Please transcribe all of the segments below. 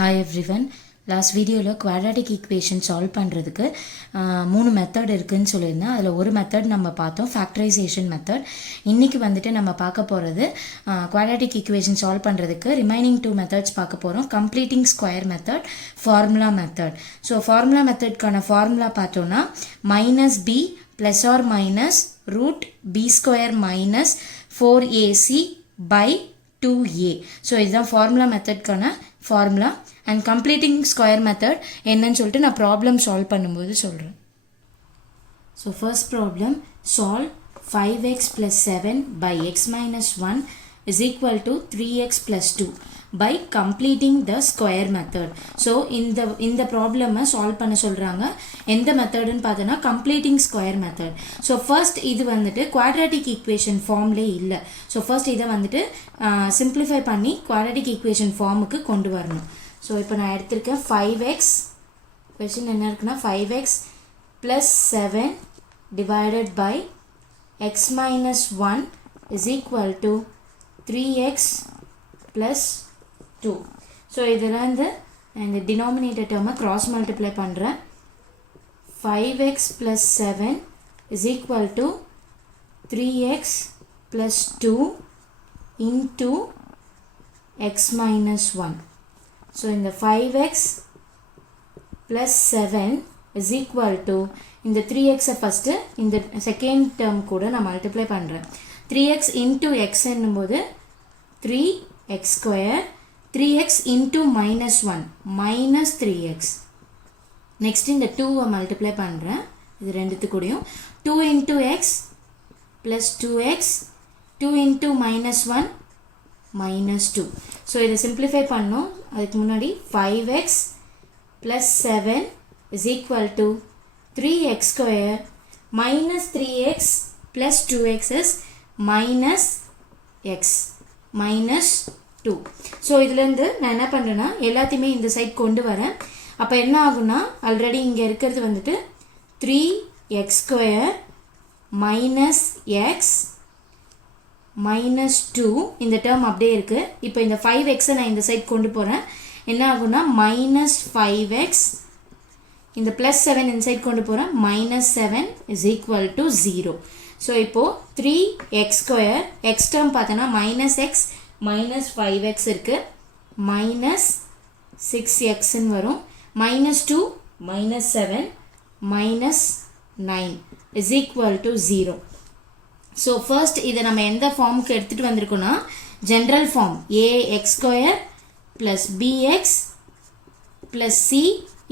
Hi everyone. Last video lo quadratic equation solve பண்றதுக்கு மூணு method இருக்குன்னு சொல்லிருந்தேன். அதுல ஒரு மெத்தட் நம்ம பார்த்தோம், factorization method. இன்னைக்கு வந்துட்டு நம்ம பார்க்க போறது quadratic equation solve பண்றதுக்கு remaining two methods பார்க்க போறோம். completing square method, formula method. So formula method கான formula பார்த்தோம்னா -b plus or minus root b square minus 4ac by 2a. So இதுதான் formula method கான formula. And completing square method என்னன்னு சொல்லிட்டு நான் problem solve பண்ணும்போது சொல்றேன். So first problem, solve 5x plus 7 by x minus 1 is equal to 3x plus 2 by completing the square method. So இந்த problem solve பண்ண சொல்றாங்க. எந்த மெத்தட்னு பார்த்தனா completing square method. So first இது வந்துட்டு quadratic equation formல இல்ல. So first இத வந்துட்டு simplify பண்ணி quadratic equation formக்கு கொண்டு வரணும். So இப்போ நான் எடுத்திருக்கேன் 5x, question என்ன இருக்குன்னா 5x plus 7 divided by x minus 1 is equal to 3x plus 2. So இதில் இந்த denominator term cross multiply பண்ணுறேன். 5x plus 7 is equal to 3x plus 2 into x minus 1. So in the 5x plus 7 is equal to in the 3x first in the second term கூட நான் multiply பண்றேன். 3x into x என்னும்போது 3x square, 3x into minus 1 minus 3x. Next இந்த 2 multiply பண்றேன். இது ரெண்டுத்து கூடயும் 2 into x plus 2x, 2 into minus 1 minus 2. So இதை simplify பண்ணோம். அதுக்கு முன்னாடி 5x plus 7 is equal to 3x square minus 3x plus 2x is minus x minus 2. So இதிலிருந்து நான் என்ன பண்ணுறேன்னா எல்லாத்தையுமே இந்த சைட் கொண்டு வரேன். அப்போ என்ன ஆகும்னா ஆல்ரெடி இங்கே இருக்கிறது வந்துட்டு 3x square minus x minus 2 இந்த term அப்படியே இருக்கு. இப்போ இந்த 5x நான் இந்த சைட் கொண்டு போறேன். என்ன ஆகும்னா minus 5x, இந்த plus 7 இந்த சைட் கொண்டு போறேன், minus 7 is equal to 0. So இப்போ 3x square, x term பார்த்தனா minus x minus 5x இருக்கு, minus 6x ன்னு வரும், minus 2 minus 7 minus 9 is equal to 0. So first இதை நம்ம எந்த ஃபார்முக்கு எடுத்துட்டு வந்திருக்கோம்னா general form ax square plus bx plus c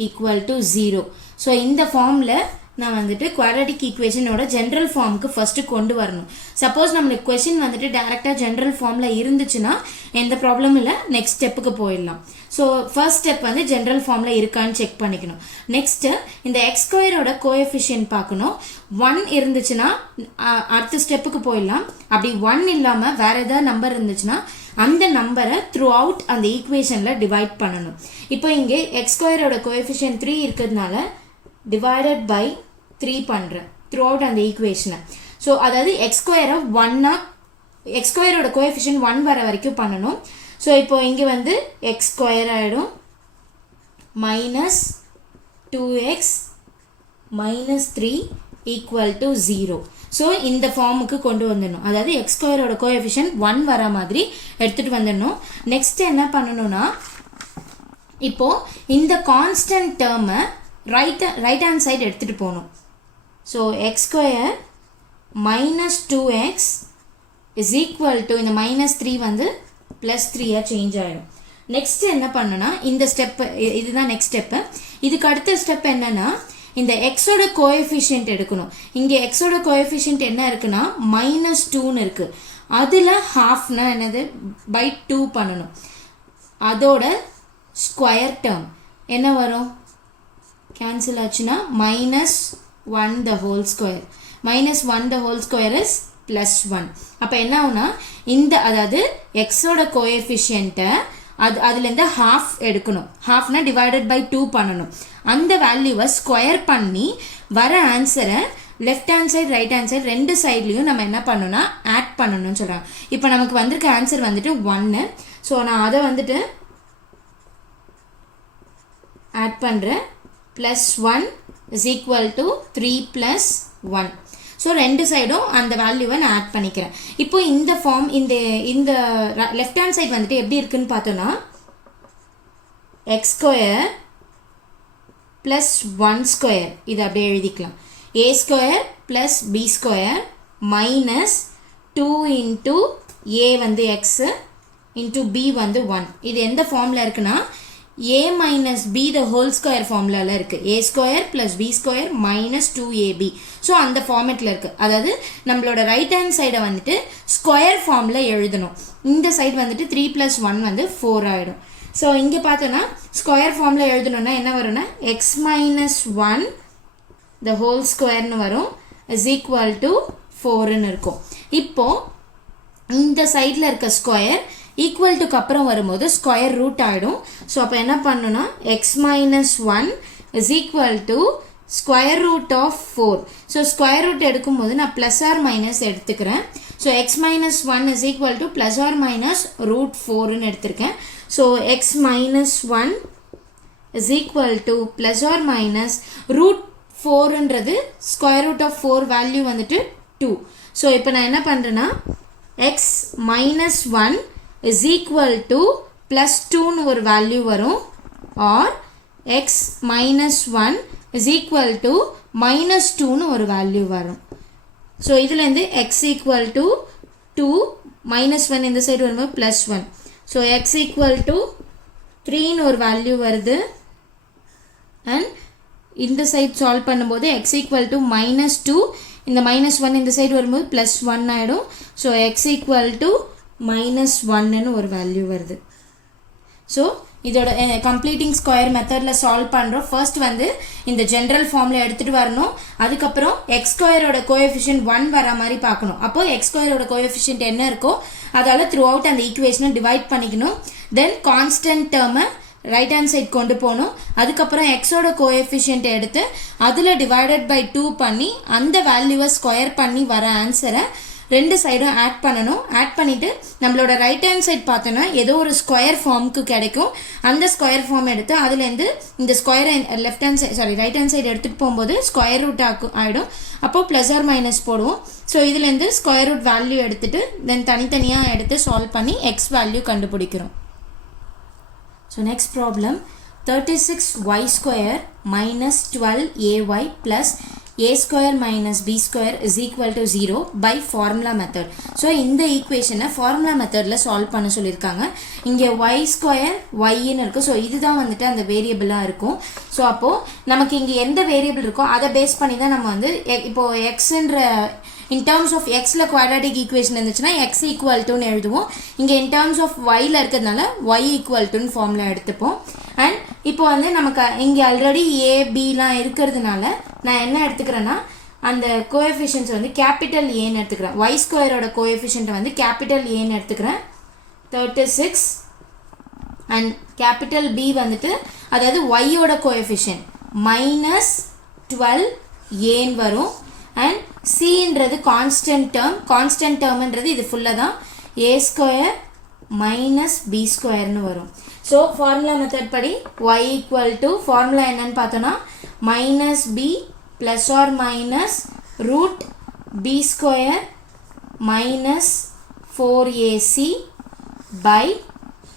equal to 0. So இந்த ஃபார்ம்ல நான் வந்துட்டு quadratic equationோட general formக்கு first கொண்டு வரணும். Suppose நம்மளுக்கு question வந்துட்டு டைரக்டா general formல இருந்துச்சுன்னா எந்த ப்ராப்ளம் இல்லை, next ஸ்டெப்புக்கு போயிடலாம். ஸோ ஃபர்ஸ்ட் ஸ்டெப் வந்து ஜென்ரல் ஃபார்மில் இருக்கான்னு செக் பண்ணிக்கணும். நெக்ஸ்ட்டு இந்த எக்ஸ் ஸ்கொயரோட கோஎஃபிஷியன்ட் பார்க்கணும். 1 இருந்துச்சுன்னா அடுத்த ஸ்டெப்புக்கு போயிடலாம். அப்படி 1 இல்லாமல் வேறு ஏதாவது நம்பர் இருந்துச்சுன்னா அந்த நம்பரை த்ரூ அவுட் அந்த ஈக்குவேஷனில் டிவைட் பண்ணணும். இப்போ இங்கே எக்ஸ் ஸ்கொயரோட கோஎஃபிஷியன்ட் 3 இருக்கிறதுனால டிவைடட் பை 3 பண்ணுறேன் த்ரூ அவுட் அந்த ஈக்குவேஷனை. ஸோ அதாவது எக்ஸ் ஸ்கொயரை எக்ஸ் ஸ்கொயரோட கோஎஃபிஷியன்ட் 1 வர வரைக்கும் பண்ணணும். ஸோ இப்போ இங்கே வந்து எக்ஸ் ஸ்கொயர் ஆகிடும், minus 2x minus 3 equal to 0. So இந்த ஃபார்முக்கு கொண்டு வந்துடணும். அதாவது எக்ஸ் ஸ்கொயரோட கோஎஃபிஷியன்ட் 1 வர மாதிரி எடுத்துகிட்டு வந்துடணும். நெக்ஸ்ட் என்ன பண்ணணும்னா இப்போது இந்த கான்ஸ்டன்ட் டேர்மை ரைட் ஹேண்ட் சைடு எடுத்துகிட்டு போகணும். So X square minus 2x is equal to இந்த மைனஸ் 3 வந்து ப்ளஸ் 3 சேஞ்ச் ஆகிடும். நெக்ஸ்ட் என்ன பண்ணுன்னா இந்த ஸ்டெப்பு, இதுதான் நெக்ஸ்ட் ஸ்டெப்பு. இதுக்கு அடுத்த ஸ்டெப் என்னன்னா இந்த எக்ஸோட கோஎஃபிஷியன்ட் எடுக்கணும். இங்கே எக்ஸோட கோஎஃபிஷியன்ட் என்ன இருக்குன்னா minus 2ன்னு இருக்குது. அதில் ஹாஃப்னா என்னது பை 2 பண்ணணும். அதோட ஸ்கொயர் டேர்ம் என்ன வரும், கேன்சல் ஆச்சுன்னா -1 the whole square. -1 the whole square is +1. அப்போ என்ன ஆகுனா இந்த அதாவது எக்ஸோட கோஎஃபிஷியன்ட்டை அதுலேருந்து ஹாஃப் எடுக்கணும். ஹாஃப்னா டிவைடட் பை 2 பண்ணணும். அந்த வேல்யூவை ஸ்கொயர் பண்ணி வர ஆன்சரை left hand side right hand side ரெண்டு சைட்லேயும் நம்ம என்ன பண்ணணும்னா ஆட் பண்ணணும்னு சொல்கிறாங்க. இப்போ நமக்கு வந்திருக்க ஆன்சர் வந்துட்டு 1. ஸோ நான் அதை வந்துட்டு add பண்ணுறேன் plus 1 is equal to 3 plus 1. So ரெண்டு சைடும் அந்த வேல்யூவை நான் ஆட் பண்ணிக்கிறேன். இப்போ இந்த ஃபார்ம் இந்த லெஃப்ட் ஹேண்ட் சைட் வந்துட்டு எப்படி இருக்குன்னு பார்த்தோன்னா எக்ஸ் ஸ்கொயர் ப்ளஸ் 1 ஸ்கொயர் இது அப்படியே எழுதிக்கலாம். A square plus B square minus 2 into A வந்து எக்ஸு இன்ட்டு பி வந்து 1. இது எந்த ஃபார்மில் இருக்குன்னா a minus b the whole square formula இருக்கு. a square plus b square minus 2ab. So அந்த ஃபார்மேட்டில் இருக்குது. அதாவது நம்மளோட ரைட் ஹேண்ட் சைடை வந்துட்டு ஸ்கொயர் ஃபார்மில் எழுதணும். இந்த சைடு வந்துட்டு 3 + 1 வந்து 4 ஆகிடும். ஸோ இங்கே பார்த்தோன்னா ஸ்கொயர் ஃபார்மில் எழுதணுன்னா என்ன வரும்னா x minus 1 the whole squareனு வரும் is equal to 4ன்னு இருக்கும். இப்போது இந்த சைடில் இருக்க ஸ்கொயர் ஈக்குவல் டுக்கு அப்புறம் வரும்போது ஸ்கொயர் ரூட் ஆகிடும். ஸோ அப்போ என்ன பண்ணணும்னா x minus 1 is equal to square root of 4. So square root எடுக்கும்போது நான் ப்ளஸ் ஆர் மைனஸ் எடுத்துக்கிறேன். So x minus 1 is equal to plus or minus root 4ன்னு எடுத்திருக்கேன். So x minus 1 is equal to plus or minus root 4ன்றது square root of 4 value வந்துட்டு 2. So இப்போ நான் என்ன பண்ணுறேன்னா x minus 1 is equal to plus 2னு ஒரு வேல்யூ வரும் or x minus 1 is equal to minus 2னு ஒரு வேல்யூ வரும். ஸோ இதுலேருந்து x equal to 2 minus 1 இந்த சைடு வரும்போது plus 1. So x equal to 3னு ஒரு வேல்யூ வருது அண்ட் இந்த சைடு சால்வ் பண்ணும்போது x equal to minus 2 இந்த minus 1 இந்த சைடு வரும்போது plus 1 ஆகிடும். So x equal to minus 1ன்னு ஒரு வேல்யூ வருது. ஸோ இதோட கம்ப்ளீட்டிங் ஸ்கொயர் மெத்தடில் சால்வ் பண்ணுறோம். ஃபர்ஸ்ட் வந்து இந்த ஜென்ரல் ஃபார்மில் எடுத்துகிட்டு வரணும். அதுக்கப்புறம் எக்ஸ் ஸ்கொயரோட கோஎஃபிஷியன்ட் 1 வர மாதிரி பார்க்கணும். அப்போது எக்ஸ் ஸ்கொயரோட கோஎஃபிஷியன்ட் என்ன இருக்கோ அதால் த்ரூ அவுட் அந்த ஈக்குவேஷனை டிவைட் பண்ணிக்கணும். தென் கான்ஸ்டன்ட் டேர்மை ரைட் ஹேண்ட் சைட் கொண்டு போகணும். அதுக்கப்புறம் எக்ஸோட கோஎஃபிஷியன்ட்டை எடுத்து அதில் டிவைடட் பை 2 பண்ணி அந்த வேல்யூவை ஸ்கொயர் பண்ணி வர ஆன்சரை ரெண்டு சைடும் ஆட் பண்ணணும். ஆட் பண்ணிவிட்டு நம்மளோட ரைட் ஹேண்ட் சைட் பார்த்தோன்னா ஏதோ ஒரு ஸ்கொயர் ஃபார்முக்கு கிடைக்கும். அந்த ஸ்கொயர் ஃபார்ம் எடுத்து அதுலேருந்து இந்த ஸ்கொயரை ரைட் ஹேண்ட் சைடு எடுத்துகிட்டு போகும்போது ஸ்கொயர் ரூட் ஆகிடும். அப்போது ப்ளஸ் ஆர் மைனஸ் போடுவோம். ஸோ இதுலேருந்து ஸ்கொயர் ரூட் வேல்யூ எடுத்துகிட்டு தென் தனித்தனியாக எடுத்து சால்வ் பண்ணி எக்ஸ் வேல்யூ கண்டுபிடிக்கிறோம். So next problem 36y square minus 12ay plus a square minus b square is equal to 0 by formula method. So இந்த ஈக்குவேஷனை ஃபார்முலா மெத்தடில் சால்வ் பண்ண சொல்லியிருக்காங்க. இங்கே y ஸ்கொயர் yன்னு இருக்குது. ஸோ இதுதான் வந்துட்டு அந்த வேரியபிளாக இருக்கும். ஸோ அப்போது நமக்கு இங்கே எந்த வேரியபிள் இருக்கோ அதை பேஸ் பண்ணி தான் நம்ம வந்து இப்போது எக்ஸுன்ற in terms of xல quadratic equation இருந்துச்சுன்னா x equal toன்னு எழுதுவோம். இங்கே in terms of yல இருக்கிறதுனால y equal toன்னு ஃபார்முலா எடுத்துப்போம். அண்ட் இப்போ வந்து நமக்கு இங்கே ஆல்ரெடி a bலாம் இருக்கிறதுனால நான் என்ன எடுத்துக்கிறேன்னா அந்த கோஎஃபிஷியன்ஸ் வந்து கேபிட்டல் ஏன்னு எடுத்துக்கிறேன். y ஸ்கொயரோட கோஎஃபிஷியன்ட்டை வந்து கேபிட்டல் ஏன்னு எடுத்துக்கிறேன் 36 அண்ட் கேபிட்டல் b வந்துட்டு அதாவது yயோட கோஎஃபிஷியன்ட் மைனஸ் 12 ஏன்னு வரும். அண்ட் சின்றது கான்ஸ்டன்ட் டேர்ம்ன்றது இது ஃபுல்லாக தான் ஏ ஸ்கொயர் மைனஸ் பி ஸ்கொயர்னு வரும். ஸோ ஃபார்முலா மெத்தட் படி y ஈக்குவல் டு ஃபார்முலா என்னன்னு பார்த்தோன்னா minus B plus or minus root B square minus 4ac by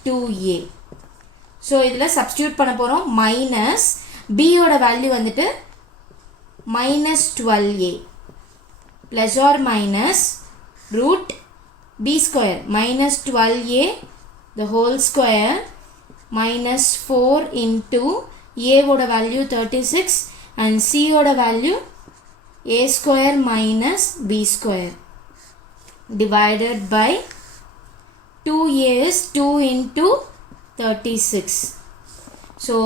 2a. So இதில் சப்ஸ்டியூட் பண்ண போகிறோம். மைனஸ் பியோட வேல்யூ வந்துட்டு minus 12a plus or minus root b square minus 12a the whole square minus 4 into a ஓட value 36 and c ஓட value a square minus b square divided by 2a is 2 into 36. So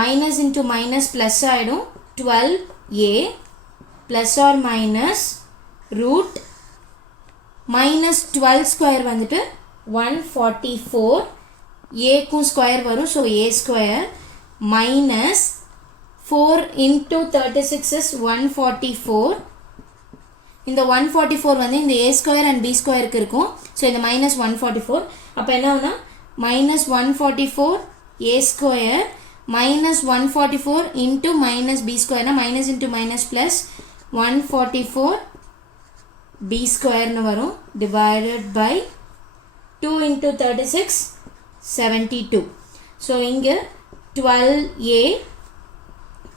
minus into minus plus ஆயிடும் 12a plus or minus root minus 12 square வந்துட்டு 144 aக்கும் square வரும். So a square minus 4 into 36 is 144. இந்த 144 வந்து இந்த a square and b squareக்கு இருக்கும். So இந்த minus 144 அப்போ என்ன ஆகுனா minus 144 a square minus 144 into minus b square na minus into minus plus 144 b square nu varum divided by 2 into 36 72. So inga 12a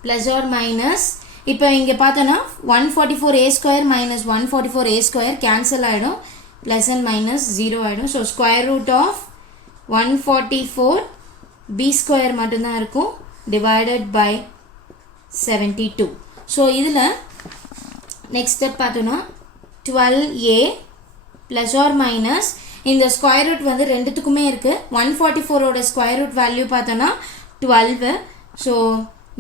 plus or minus இப்போ இங்க பார்த்தனா 144a square minus 144a square cancel ஆயிடும் plus and minus 0 ஆயிடும். So square root of 144 b square மட்டும் தான் இருக்கும் divided by 72. So இதுல next step பார்த்தோம்னா 12a plus or minus இந்த square root வந்து ரெண்டுத்துக்குமே இருக்கு 144 ஓட square root value பார்த்தோம்னா 12. So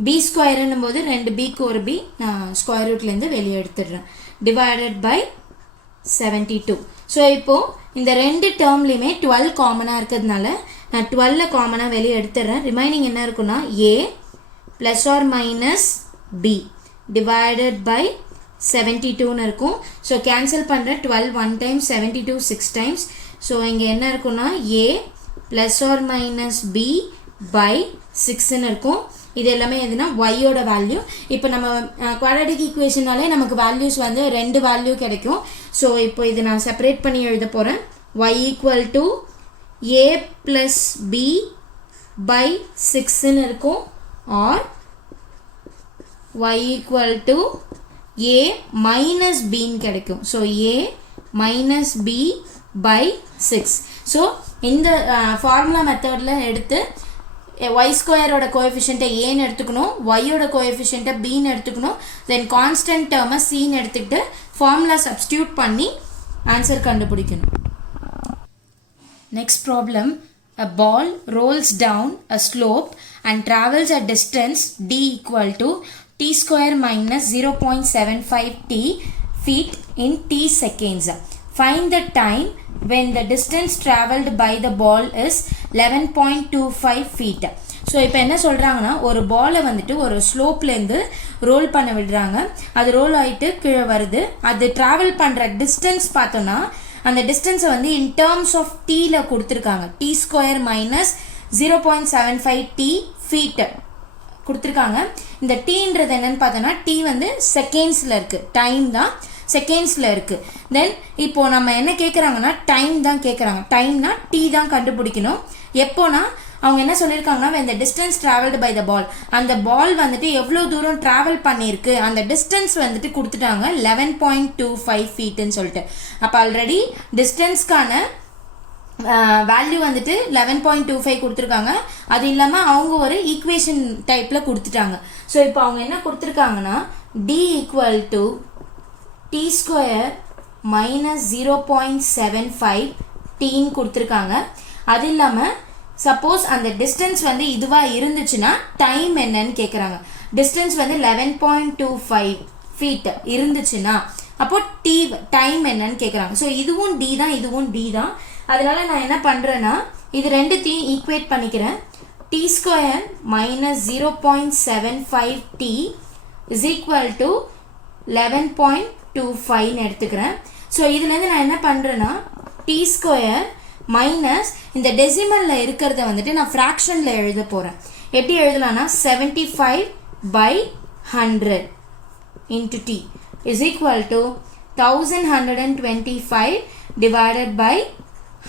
b square என்னும்போது 2b க்கு ஒரு b நான் square rootல இருந்து வெளியே எடுத்துடுறேன் divided by 72. So இப்போ இந்த ரெண்டு டேர்ம்லயுமே 12 காமனா இருக்கிறதுனால நான் 12 காமனா வெளியே எடுத்துறேன் ரிமைனிங் என்ன இருக்குன்னா a plus or minus b divided by 72 னு இருக்கும். So cancel பண்றேன் 12 1 time 72 6 times. So இங்க என்ன இருக்குன்னா a plus or minus b by 6 னு இருக்கும். இது எல்லாமே எதுனா y ஓட வேல்யூ. இப்போ நம்ம குவாட்ராட்டிக் ஈக்குவேஷனாலே நமக்கு வேல்யூஸ் வந்து ரெண்டு வேல்யூ கிடைக்கும். ஸோ இப்போ இது நான் செப்பரேட் பண்ணி எழுத போகிறேன் y equal to a plus b by 6ன்னு இருக்கும் or y equal to a minus bன்னு கிடைக்கும். So a minus b by 6. So இந்த ஃபார்முலா மெத்தடில் எடுத்து y square ஓட கோஎஃபிஷியன்ட்டை a ன்னு எடுத்துக்கணும் y ஓட கோஎஃபிஷியன்ட்டை b ன்னு எடுத்துக்கணும் தென் கான்ஸ்டன்ட் டேர்மை c ன்னு எடுத்துக்கிட்டு ஃபார்முலா சப்ஸ்டியூட் பண்ணி ஆன்சர் கண்டுபிடிக்கணும். Next problem a ball rolls down a slope and travels a distance d equal to t square minus 0.75 t feet in t seconds. Find the time when the distance traveled by the ball is 11.25 feet. So இப்போ என்ன சொல்கிறாங்கன்னா ஒரு பாலை வந்துட்டு ஒரு ஸ்லோப்லேருந்து role பண்ண விடுறாங்க அது ரோல் ஆகிட்டு கீழே வருது அது ட்ராவல் பண்ணுற டிஸ்டன்ஸ் பார்த்தோன்னா அந்த டிஸ்டன்ஸை வந்து இன் டேர்ம்ஸ் ஆஃப் டீயில் கொடுத்துருக்காங்க T square minus 0.75 T feet கொடுத்துருக்காங்க. இந்த டீன்றது என்னன்னு பார்த்தோன்னா டி வந்து செகண்ட்ஸில் இருக்குது டைம் தான் செகண்ட்ஸில் இருக்குது. தென் இப்போது நம்ம என்ன கேட்குறாங்கன்னா டைம் தான் கேட்குறாங்க டைம்னா டி தான் கண்டுபிடிக்கணும். எப்போனா அவங்க என்ன சொல்லியிருக்காங்கன்னா இந்த டிஸ்டன்ஸ் ட்ராவல்டு பை த பால் அந்த பால் வந்துட்டு எவ்வளோ தூரம் ட்ராவல் பண்ணியிருக்கு அந்த டிஸ்டன்ஸ் வந்துட்டு கொடுத்துட்டாங்க 11.25 ஃபீட்டுன்னு சொல்லிட்டு. அப்போ ஆல்ரெடி டிஸ்டன்ஸ்க்கான வேல்யூ வந்துட்டு 11.25 கொடுத்துருக்காங்க. அது இல்லாமல் அவங்க ஒரு ஈக்குவேஷன் டைப்பில் கொடுத்துட்டாங்க. ஸோ இப்போ அவங்க என்ன கொடுத்துருக்காங்கன்னா T equal to T square minus 0.75 டீன்னு கொடுத்துருக்காங்க. அது இல்லாமல் சப்போஸ் அந்த டிஸ்டன்ஸ் வந்து இதுவாக இருந்துச்சுன்னா டைம் என்னன்னு கேட்குறாங்க. டிஸ்டன்ஸ் வந்து 11.25 ஃபீட் இருந்துச்சுன்னா அப்போது டைம் என்னன்னு கேட்குறாங்க. ஸோ இதுவும் டி தான் இதுவும் டி தான். அதனால நான் என்ன பண்ணுறேன்னா இது ரெண்டுத்தையும் ஈக்குவேட் பண்ணிக்கிறேன். T square minus 0.75 t is equal to 11.25ன்னு எடுத்துக்கிறேன். ஸோ இதுலேருந்து நான் என்ன பண்ணுறேன்னா டி ஸ்கொயர் மைனஸ் இந்த டெசிமலில் இருக்கிறத வந்துட்டு நான் ஃப்ராக்ஷனில் எழுத போகிறேன். எப்படி எழுதலாம்னா 75 by 100 into t is equal to 1125 divided by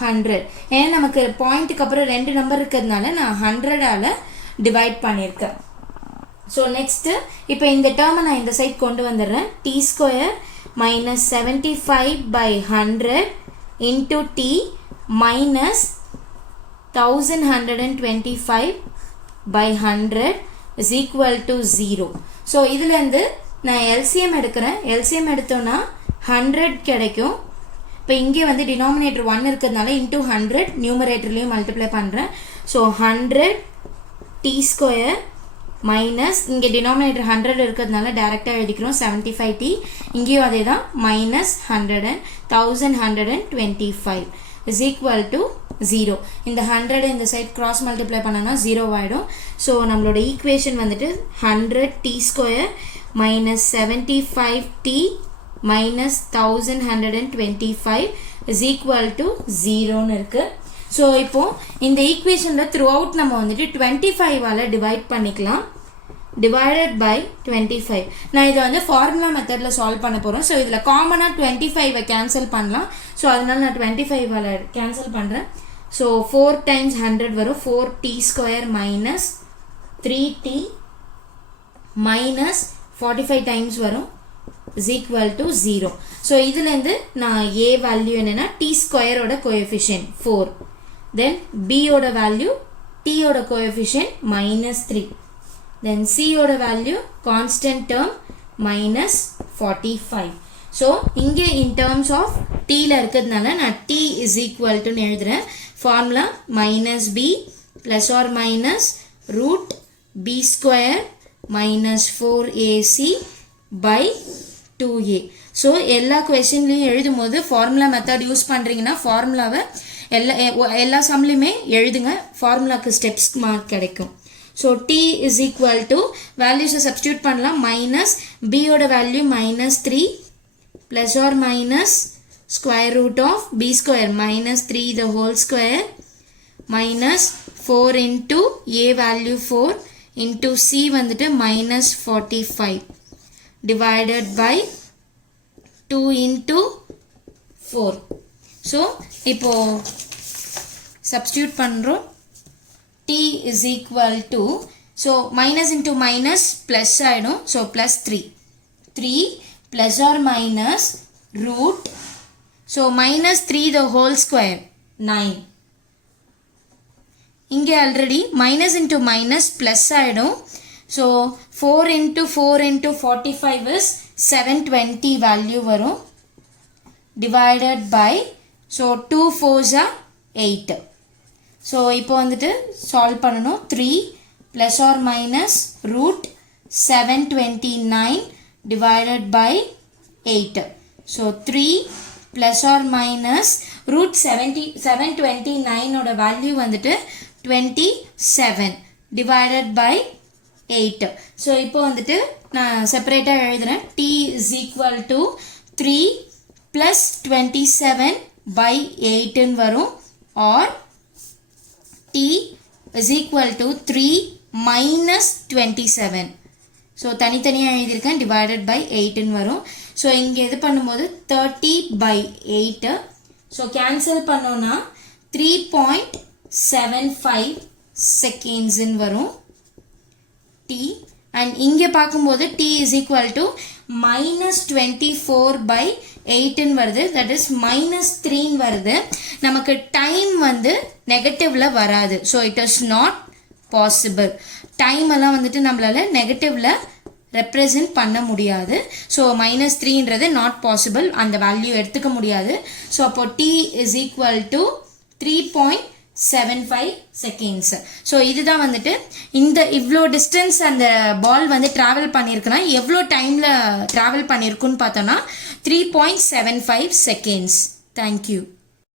100. ஏன்னா நமக்கு பாயிண்ட்டுக்கு அப்புறம் ரெண்டு நம்பர் இருக்கிறதுனால நான் 100ஆல் டிவைட் பண்ணியிருக்கேன். ஸோ நெக்ஸ்ட்டு இப்போ இந்த டேர்மை நான் இந்த சைட் கொண்டு வந்துடுறேன். T square minus 75 by 100 into t minus 1125 by 100 is equal to 0. So இதுலேருந்து நான் எல்சிஎம் எடுக்கிறேன். எல்சிஎம் எடுத்தோன்னா 100 கிடைக்கும். இப்போ இங்கே வந்து டினாமினேட்டர் 1 இருக்கிறதுனால இன்டூ 100 நியூமரேட்டர்லேயும் மல்டிப்ளை பண்ணுறேன். ஸோ 100 டி ஸ்கொயர் மைனஸ் இங்கே டினாமினேட்டர் 100 இருக்கிறதுனால டேரெக்டாக எழுதிக்கிறோம் 75 டி இங்கேயும் அதே தான் மைனஸ் 100 1125 is equal to 0. இந்த 100 இந்த சைட் கிராஸ் மல்டிப்ளை பண்ணனா 0 ஆகிடும். ஸோ நம்மளோட ஈக்குவேஷன் வந்துட்டு 100 T square minus 75 T minus 1125 is equal to 0ன்னு இருக்குது. ஸோ இப்போது இந்த ஈக்குவேஷனில் த்ரூ அவுட் நம்ம வந்துட்டு 25ஆல் டிவைட் பண்ணிக்கலாம். divided by 25. நான் இதை வந்து ஃபார்முலா மெத்தடில் சால்வ் பண்ண போகிறோம். ஸோ இதில் காமனாக 25 கேன்சல் பண்ணலாம். ஸோ அதனால நான் 25ஆல் கேன்சல் பண்ணுறேன். ஸோ 4 times 100 வரும். 4t square minus 3t minus 45 times வரும் is equal to 0. ஸோ இதுலேருந்து நான் a வேல்யூ என்னென்னா t ஸ்கொயரோட கோஎஃபிஷியன்ட் 4. தென் b ஓட வேல்யூ t ஓட கோஎஃபிஷியன்ட் -3. then c ஓட வேல்யூ கான்ஸ்டன்ட் டேர்ம் -45. ஸோ இங்கே in terms of tல இருக்கிறதுனால நான் t is equal to எழுதுறேன். Formula -b plus or minus root b square minus 4ac by 2a. So எல்லா கொஸ்டின்லையும் எழுதும் போது ஃபார்முலா மெத்தட் யூஸ் பண்ணுறீங்கன்னா ஃபார்முலாவை எல்லா சம்லையுமே எழுதுங்க. ஃபார்முலாக்கு ஸ்டெப்ஸ் மார்க் கிடைக்கும். So t is equal to வேல்யூஸை சப்ஸ்டியூட் பண்ணலாம். மைனஸ் b ஓட value -3 plus or minus square root of b square -3 the whole square minus 4 into a value 4 into c வந்துட்டு -45 divided by 2 into 4. ஸோ இப்போ substitute பண்ணுறோம். t is equal to, so minus into minus plus ஆயிடும். so plus 3 plus or minus root, so -3 the whole square 9. இங்கே already minus into minus plus ஆயிடும். so 4 into 4 into 45 is 720 value வரும். divided by, so 2 4s are 8. So இப்போ வந்துட்டு solve பண்ணணும். 3 plus or minus root 729 divided by 8. So 3 plus or minus root 729 ஓட value வந்துட்டு 27 divided by 8. So இப்போ வந்துட்டு நான் செப்பரேட்டாக எழுதுகிறேன். t is equal to 3 plus 27 by 8 வரும். or t is equal to 3 minus 27. So தனித்தனியாக எழுதியிருக்கேன். divided by 8 வரும். ஸோ இங்கே இது பண்ணும்போது 30 by 8. ஸோ கேன்சல் பண்ணோன்னா 3.75 seconds வரும் t. அண்ட் இங்கே பார்க்கும்போது t is equal to -24 by 8 வருது. தட் இஸ் -3 வருது. நமக்கு டைம் வந்து நெகட்டிவ்ல வராது. So it is not possible. Time எல்லாம் வந்துட்டு நம்மளால நெகட்டிவ்ல ரெப்ரசன்ட் பண்ண முடியாது. ஸோ -3ன்றது நாட் பாசிபிள். அந்த வேல்யூ எடுத்துக்க முடியாது. ஸோ அப்போ t is equal to 3.75 seconds. So இதுதான் வந்துட்டு இந்த இவ்வளோ டிஸ்டன்ஸ் அந்த பால் வந்து ட்ராவல் பண்ணியிருக்குன்னா எவ்வளோ டைமில் ட்ராவல் பண்ணியிருக்குன்னு பார்த்தோன்னா 3.75 செகண்ட்ஸ். தேங்க்யூ.